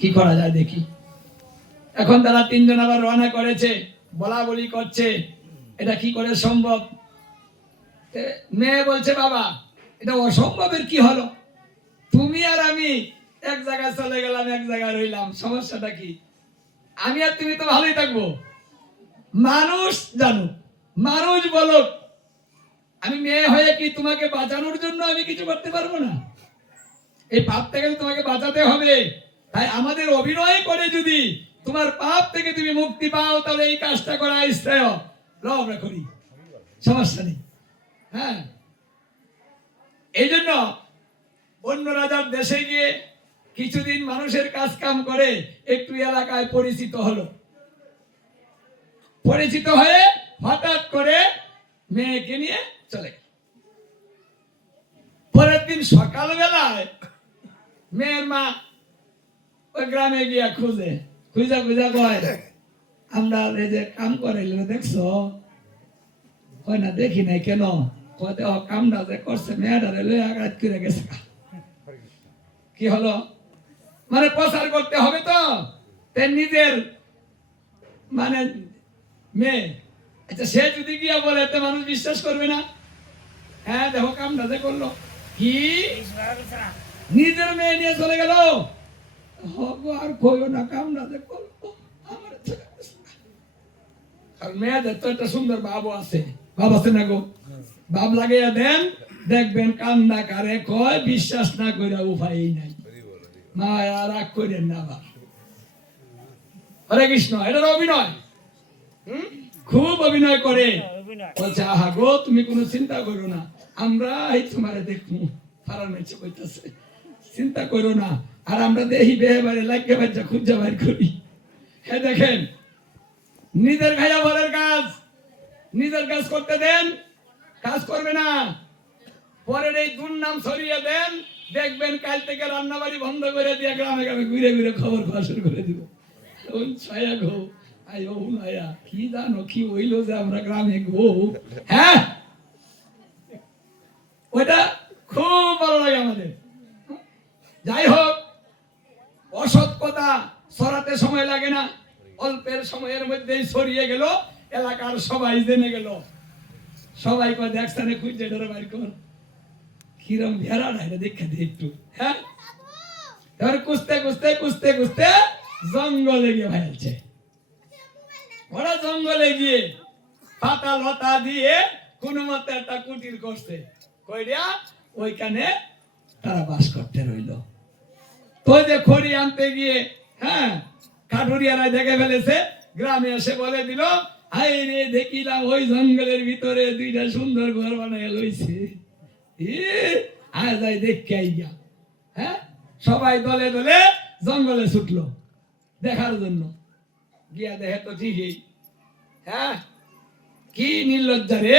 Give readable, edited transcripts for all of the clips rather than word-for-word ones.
কি করা যায় দেখি। এখন তারা তিনজন আবার রওনা করেছে, বলা বলি করছে, এটা কি করে সম্ভব। মেয়ে বলছে বাবা এটা অসম্ভবের কি হলো, তুমি আর আমি এক জায়গায় চলে গেলাম, এক জায়গায় রইলাম, সমস্যাটা কি? আমি আর তুমি তো ভালোই থাকবো, মানুষ জানুক, মানুষ বলুক, আমি মেয়ে হয়ে কি তোমাকে বাঁচানোর জন্য আমি কিছু করতে পারবো না? এই পাপ থেকে তোমাকে বাঁচাতে হবে। তাই আমাদের অভিনয় করে যদি তোমার পাপ থেকে তুমি মুক্তি পাও, তাহলে এই কাজটা করা শ্রেয়। আমরা করি, সমস্যা নেই। হ্যাঁ, এই জন্য অন্য রাজার দেশে গিয়ে কিছুদিন মানুষের কাজ কাম করে একটু এলাকায় পরিচিত হলো। পরিচিত হয়ে হঠাৎ করে মেয়েকে নিয়ে চলে গেল। পরের দিন সকালবেলায় মেয়ের মা ওই গ্রামে গিয়া খুঁজা কয়, আমরা এই যে কাম করে দেখছো? হয় না, দেখি নাই কেন? কামটা যে করছে মেয়েটারে লয়ে আঘাত করে গেছে। কি হলো? মানে প্রচার করতে হবে তো নিজের মানে মেয়ে। আচ্ছা, সে যদি গিয়া বলে তো মানুষ বিশ্বাস করবে না। হ্যাঁ, দেখো কামটা যে করলো, কি নিজের মেয়ে নিয়ে চলে গেল। আর কইও না, কামটা যে করলো আমার। আর মেয়েদের তো একটা সুন্দর বাবু আছে, বাব আছে না গো? বাপ লাগাইয়া দেন, দেখবেন কান্দা কারে কয়, বিশ্বাস না করে উপায় নাই। মায়া রাগ করেন না। হরে কৃষ্ণ, এটার অভিনয় খুব অভিনয় করে। বলছে আহা গো, তুমি কোনো চিন্তা করো না, আমরা এই তোমারে দেখবো, ফারান মেছে কইতাছে, চিন্তা করো না। আর আমরা দেখি বেহে বাড়ি লাগে বাচ্চা খুঁজা বাইর করি। হ্যাঁ, দেখেন নিজের খাইয়া বলের কাজ নিজের কাজ করতে দেন, কাজ করবে না। পরের এই দুর্নাম ছড়িয়ে দেন, দেখবেন কাল থেকে রান্না বাড়ি বন্ধ করে দিয়ে গ্রামে গ্রামে ঘুরে ঘুরে খবর খাওয়া শুরু করে দিব। ওই ছায়া গো, আই ও নায়া, কি জানো কি হইলো যে আমরা গ্রামে গো। হ্যাঁ, ওইটা খুব ভালো লাগে আমাদের। যাই হোক, অসৎ কথা ছড়াতে সময় লাগে না, অল্পের সময়ের মধ্যেই ছড়িয়ে গেল, এলাকার সবাই জেনে গেল। সবাই কয় দেখছানে খুঁজে ধরে বাইর কর, কিরম ভেড়া না এটা দেখে দিই একটু। হ্যাঁ, এবার খুঁজতে খুঁজতে খুঁজতে খুঁজতে জঙ্গলে গিয়ে ভাইছে। ওরা জঙ্গলে গিয়ে পাতা লতা দিয়ে কোন মতে একটা কুটির করছে, কইরা ওইখানে তারা বাস করতে রইল। তো যে খড়ি আনতে গিয়ে, হ্যাঁ, কাঠুরিয়ারা দেখে ফেলেছে, গ্রামে এসে বলে দিল, হাই রে দেখিলাম ওই জঙ্গলের ভিতরে দুইটা সুন্দর ঘর বানায় লইছে। হ্যাঁ, সবাই দলে দলে জঙ্গলে ছুটলো দেখার জন্য। গিয়া দেখে তো ঠিকই, হ্যাঁ, কি নির্লজ্জা রে,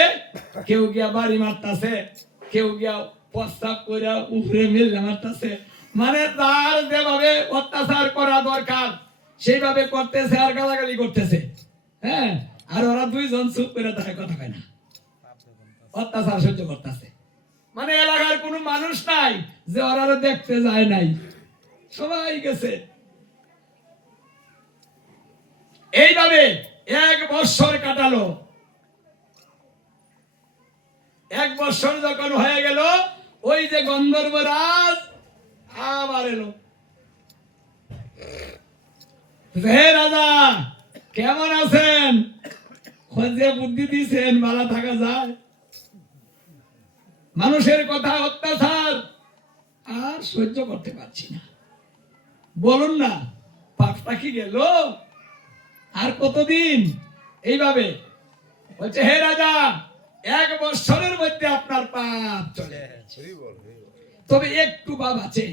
কেউ গিয়া বাড়ি মারতাছে, কেউ গিয়া প্রস্তাব করে উপরে মিলে মারতাছে। মানে তার যেভাবে অত্যাচার করা দরকার সেইভাবে করতেছে, আর গালাগালি করতেছে। হ্যাঁ, আর ওরা দুইজন চুপ করে তাকে কথা কয় না, অত্যাচার সহ্য করতেছে। মানে এলাকার কোনো মানুষ নাই যে ওরা দেখতে যায় নাই, সবাই গেছে। এইভাবে 1 বছর কাটালো। 1 বছর যখন হয়ে গেল, ওই যে গন্ধর্বরাজ আবার এলো। হে রাজা, কেমন আছেন? খোঁজে বুদ্ধি দিছেন, ভালো থাকা যায়? মানুষের কথা অত্যাচার আর সহ্য করতে পারছি না, বলুন না, পাপটা কি গেল? আর কতদিন এইভাবে? বলছে হে রাজা, 1 বছরের মধ্যে আপনার পাপ চলে গেছে, তবে একটু পাপ আছে।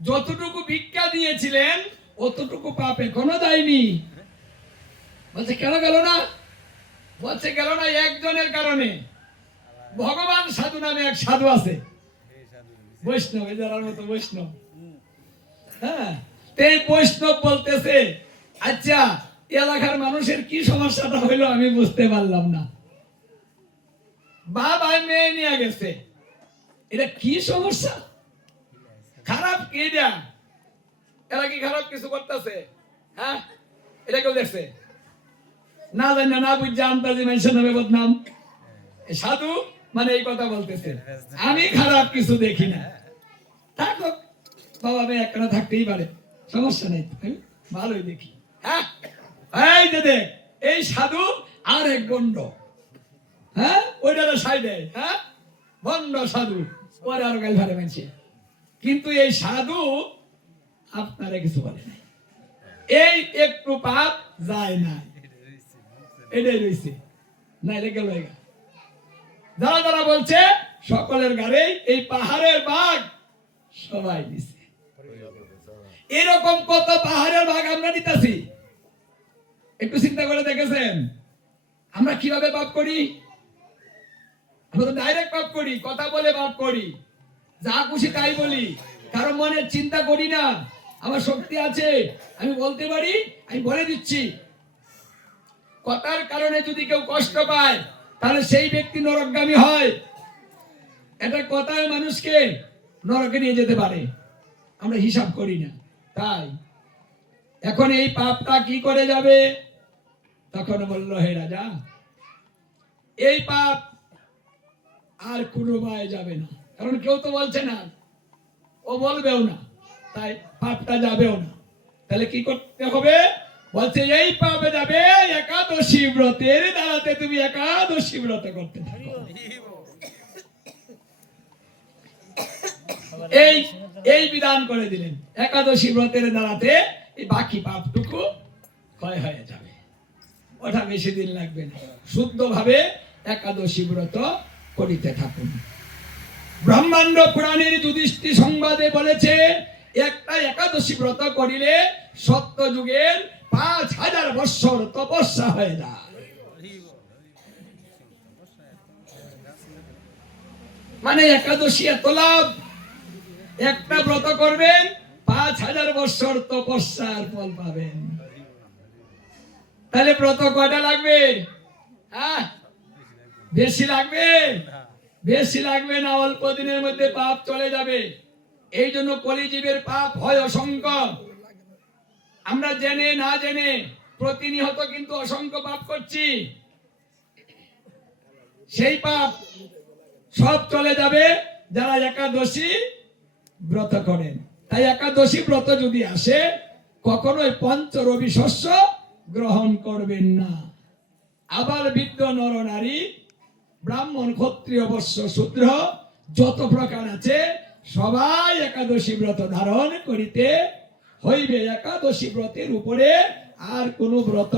যতটুকু ভিক্ষা দিয়েছিলেন অতটুকু পাপ এখনো যায়নি। বলছে কেন গেল না? বলছে গেল না একজনের কারণে। ভগবান সাধু নামে এক সাধু আছে, বৈষ্ণব, যার মতো বৈষ্ণব। হ্যাঁ, এই বৈষ্ণব বলতেছে, আচ্ছা এলাকার মানুষের কি সমস্যাটা হইলো আমি বুঝতে পারলাম না। বাবা মেয়ে নিয়ে গেছে, এটা কি সমস্যা? খারাপ কে দেয়া? খারাপ কিছু করতেছে? হ্যাঁ, এটা কেউ দেখছে? না জানি না বুঝছে আন্তাজি মানুষের নামে বদনাম। সাধু মানে এই কথা বলতেছে, আমি খারাপ কিছু দেখি না। থাকুক বাবা, আমি একটা থাকতেই পারে, সমস্যা নেই, আমি ভালোই দেখি। হ্যাঁ, এই যে দেখ, এই সাধু আর এক গন্ড, হ্যাঁ ওইটা সাই দেয়, হ্যাঁ ভণ্ড সাধু, ওর আরো গাল ভারে মানছে। কিন্তু এই সাধু আপনারা কিছু বলে নাই, এই একটু পাপ যায় না, এটাই রয়েছে, না এটা গেল। যারা যারা বলছে সকলের ঘরে এই পাহাড়ের বাঘ সবাই দিছে। এরকম কত পাহাড়ের বাঘ আমরা দিতেছি, একটু চিন্তা করে দেখেছেন আমরা কিভাবে পাপ করি? আমরা তো ডাইরেক্ট পাপ করি, কথা বলে পাপ করি, যা খুশি তাই বলি, কারো মনে চিন্তা করি না। আমার শক্তি আছে, আমি বলতে পারি, আমি বলে দিচ্ছি। কথার কারণে যদি কেউ কষ্ট পায় তাহলে সেই ব্যক্তি নরকগামী হয়। এটা কথায় মানুষকে নরকে নিয়ে যেতে পারে, আমরা হিসাব করি না। তাই এখন এই পাপটা কি করে যাবে? তখন বলল, হে রাজা, এই পাপ আর কোনো উপায় যাবে না, কারণ কেউ তো বলছে না, ও বলবেও না, তাই পাপটা যাবেও না। তাহলে কি করতে হবে? বলছে এই পাপে যাবে একাদশী ব্রতের দ্বারাতে, তুমি একাদশী ব্রত করতে থাকো। এই বিধান করে দিলেন, একাদশী ব্রতের দ্বারাতে এই বাকি পাপটুকু ক্ষয় হয়ে যাবে, ওটা বেশি দিন লাগবে না। শুদ্ধভাবে একাদশী ব্রত করিতে থাকুন। ব্রহ্মাণ্ড পুরাণের যুধিষ্ঠির সংবাদে বলেছে, একটা একাদশী ব্রত করিলে সত্য যুগের 5000 বৎসর তপস্যা হয়ে যায়। মানে একাদশী এত লাভ, একটা ব্রত করবেন 5000 বৎসর তপস্যার ফল পাবেন। তাহলে ব্রত কয়টা লাগবে? হ্যাঁ, বেশি লাগবে? বেশি লাগবে না, অল্প দিনের মধ্যে পাপ চলে যাবে। এই জন্য কলিজীবের পাপ হয় অসংখ্য। আমরা জেনে না জেনে প্রতিনিয়ত কিন্তু অসংখ্য পাপ করছি, সেই পাপ সব চলে যাবে যারা একাদশী ব্রত করেন। তাই একাদশী ব্রত যদি আসে, কখনোই পঞ্চ রবি শস্য গ্রহণ করবেন না। আবার বৃদ্ধ নর নারী, ব্রাহ্মণ ক্ষত্রিয় বৈশ্য শূদ্র যত প্রকার আছে, সবাই একাদশী ব্রত ধারণ করিতে হইবে। একাদশী ব্রতের উপরে আর কোন ব্রত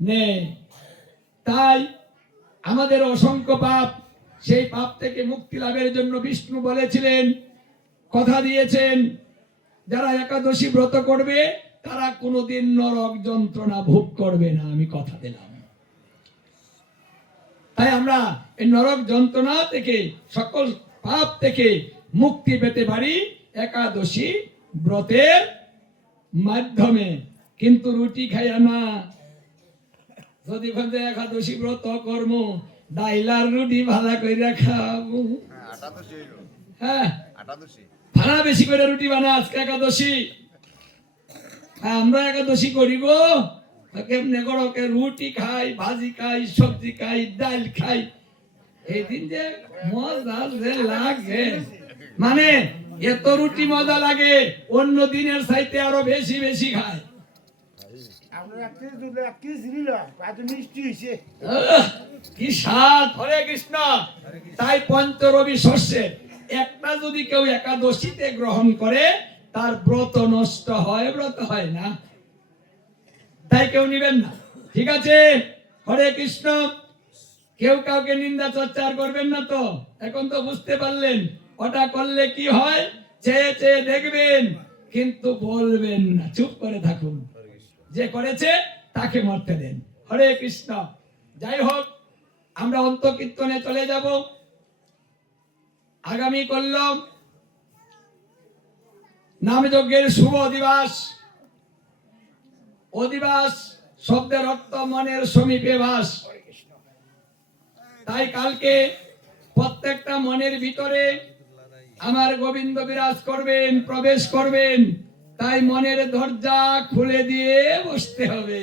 নেই। তাই আমাদের অসংখ্য পাপ, সেই পাপ থেকে মুক্তি লাভের জন্য বিষ্ণু বলেছিলেন, কথা দিয়েছেন, যারা একাদশী ব্রত করবে তারা কোনোদিন নরক যন্ত্রণা ভোগ করবে না, আমি কথা দিলাম। তাই আমরা এই নরক যন্ত্রণা থেকে, সকল পাপ থেকে মুক্তি পেতে পারি একাদশী ব্রতের মাধ্যমে। কিন্তু রুটি খাইয়া না, যদি একাদশী ব্রত কর্ম ডাইলার রুটি ভাড়া করে খাবো, হ্যাঁ ভাড়া বেশি করে রুটি বানা, আজকে একাদশী, আমরা একাদশী করিব কেমনে করো? রুটি খাই, ভাজি খাই, সবজি খাই, ডাল খাই, এই দিন যে মজা যে লাগে, মানে এত রুটি মজা লাগে, অন্য দিনের চাইতে আরো বেশি বেশি খায়। কি স্বাদ! হরে কৃষ্ণ। তাই পঞ্চ রবি শস্যে একটা যদি কেউ একাদশীতে গ্রহণ করে, তার ব্রত নষ্ট হয়, ব্রত হয় না। তাই কেউ নিবেন না, ঠিক আছে? হরে কৃষ্ণ। কেউ কাউকে নিন্দা চর্চার করবেন না তো, এখন তো বুঝতে পারলেন ওটা করলে কি হয়, চেয়ে চেয়ে দেখবেন কিন্তু বলবেন না, চুপ করে থাকুন। যে করেছে তাকে মরতে দেন। হরে কৃষ্ণ। যাই হোক, আমরা অন্তকীর্তনে চলে যাব। আগামী করলাম নামযজ্ঞের শুভ দিবস। অধিবাস শব্দের অর্থ মনের সমীপে বাস। তাই কালকে প্রত্যেকটা মনের ভিতরে আমার গোবিন্দ বিরাজ করবেন, প্রবেশ করবেন। তাই মনের দরজা খুলে দিয়ে বসতে হবে।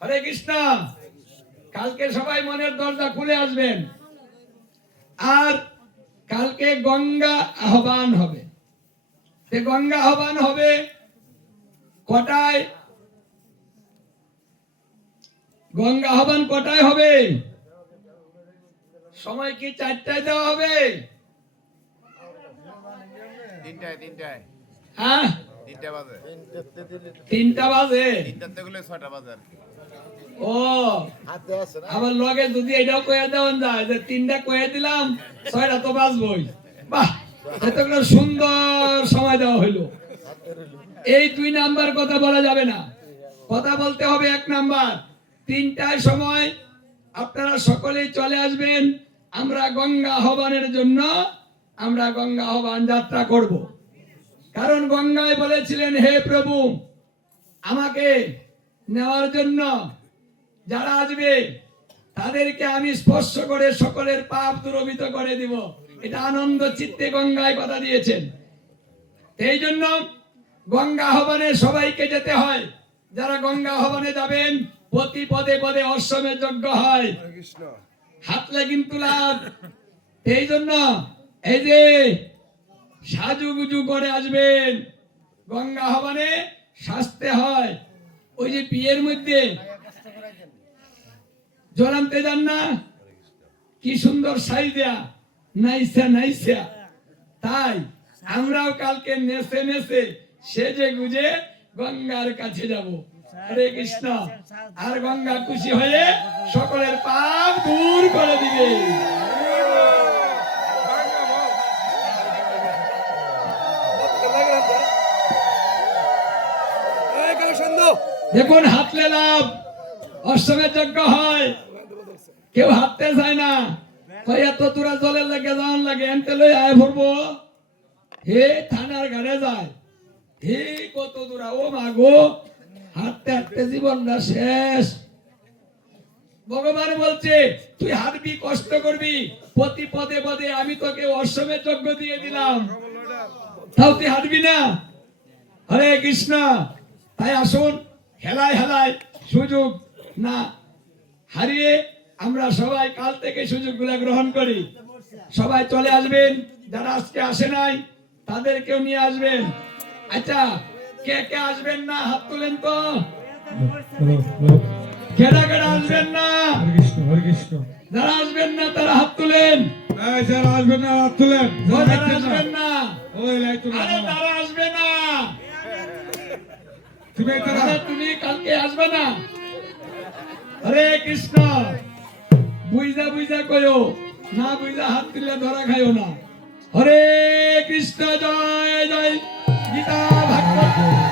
হরে কৃষ্ণ। কালকে সবাই মনের দরজা খুলে আসবেন। আর কালকে গঙ্গা আহ্বান হবে। গঙ্গা আহ্বান হবে কটায়? গঙ্গা আহ্বান কটায় হবে? সময় কি 4টায় দেওয়া হবে? 3টায় হ্যাঁ, 3টা বাজে। 3টা বাজে। 3টাতে গেলে 6টা বাজে আর কি। ও আবার লগে যদি এটাও কয়ে দেওয়া যায় যে 3টা কয়ে দিলাম, 6টা তো বাজবই। বাহ, এতগুলো সুন্দর সময় দেওয়া হইলো। এই 2 নাম্বার কথা বলা যাবে না, কথা বলতে হবে 1 নাম্বার। 3টার সময় আপনারা সকলেই চলে আসবেন। আমরা গঙ্গা আহ্বানের জন্য আমরা গঙ্গা আহ্বান যাত্রা করব। কারণ গঙ্গায় বলেছিলেন, হে প্রভু, আমাকে নেওয়ার জন্য যারা আসবে তাদেরকে আমি স্পর্শ করে সকলের পাপ দূরীভূত করে দিব। এটা আনন্দ চিত্তে গঙ্গায় কথা দিয়েছেন। এই জন্য গঙ্গা আহ্বানে সবাইকে যেতে হয়। যারা গঙ্গা আহ্বানে যাবেন প্রতি পদে পদে অশ্বমেধ যজ্ঞ হয়, হাতলে কিন্তু লাভ। এই জন্য এই যে সাজুগুজু করে আসবেন, গঙ্গা আহ্বানে সাজতে হয়। ওই যে বিয়ের মধ্যে জল আনতে যান না, কি সুন্দর সাই দেয়া, নাইসা নাইসা। তাই আমরাও কালকে নেচে নেচে সেজে গুজে গঙ্গার কাছে যাব। হরে কৃষ্ণ। আর গঙ্গা খুশি হয়ে সকলের পাপ দূর করে দিবে। দেখুন, হাতলে লাভ, অশ্বমেধ যজ্ঞ হয়, কেউ হাঁটতে চায় না। এত দূরে জলের লাগে যাওয়ার লাগে, এনতে লই আয় ভরবো, হে থানার ঘাড়ে যায়, হে কত দূরা, ও মাগো, হাঁটতে হাঁটতে জীবনটা শেষ। ভগবান বলছে, তুই হাঁটবি, কষ্ট করবি, প্রতি পদে পদে আমি তোকে অশ্বমেধ যজ্ঞ দিয়ে দিলাম, তাও তুই হাঁটবি না। হরে কৃষ্ণ। তাই আসুন, হেলায় হেলায় সুযোগ না হারিয়ে আমরা সবাই কাল থেকে সুযোগগুলো গ্রহণ করি। সবাই চলে আসবেন, যারা আজকে আসে নাই তাদেরকেও নিয়ে আসবেন। আচ্ছা, কে কে আসবেন না হাত তুলেন তো। কেডা কেডা আসবেন না? যারা আসবেন না তারা হাত তুলেন। যারা আসবেন না হাত তুলেন। যারা আসবেন না, আরে তারা আসবে না। তুমি কালকে আসবে না। হরে কৃষ্ণ। বুঝা বুঝা কয়ো না, বুঝা হাত তুলে ধরা খাইও না। হরে কৃষ্ণ। জয় জয় গীতা ভাগবত।